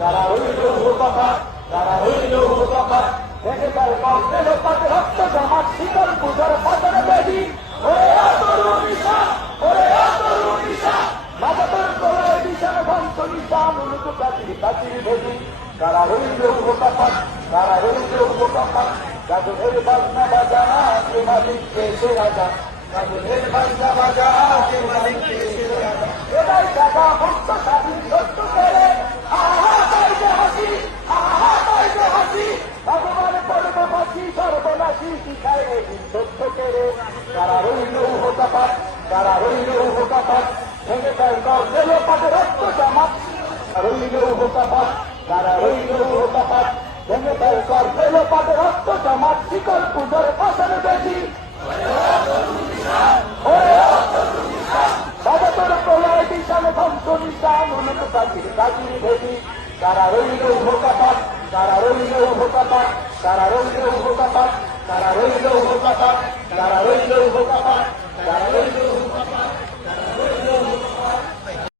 তারা হইল উপকার, তারা হইল উপকার। দেখে তার কষ্টের পাতে রক্ত জমাট শীতল পূজার পাতনে বেদি। ওরে তরু নিশা, ওরে তরু নিশা, মাথার তলায় বিশাল ভন্ত নিশা, মূলত কাতির কাতির বেদি। তারা হইল উপকার, তারা হইল উপকার। গাজনের বাজনা বাজা কে মালিককে সে রাজা, গাজনের বাজনা বাজা কে মালিককে সে রাজা। এটাই টাকা মুক্ত স্বাধীন সত্য করে, আহা তাই যে হাসি, আহা তাই যে হাসি। ভগবান পড়বে বাসি সর্বনাশী, শিখায় এই সত্য করে। তারা রইল উপকার, তারা রইল উপকার। ভেঙে তার গর্জেল পাতে রক্ত জমাট, রইল উপকার, তারা রইল উপকার। ভেঙে তার গর্জেল পাতে রক্ত জমাট শিকল পুজোর ফসল বেশি। বাবাতর প্রলয় বিশাল ধ্বংস নিশান উন্নত কাজির কাজির ভেদি। তারা রইল উপকার, তারা রইল উপকার, তারা রইল উপকার, তারা রইল উপকার, তারা রইল উপকার, তারা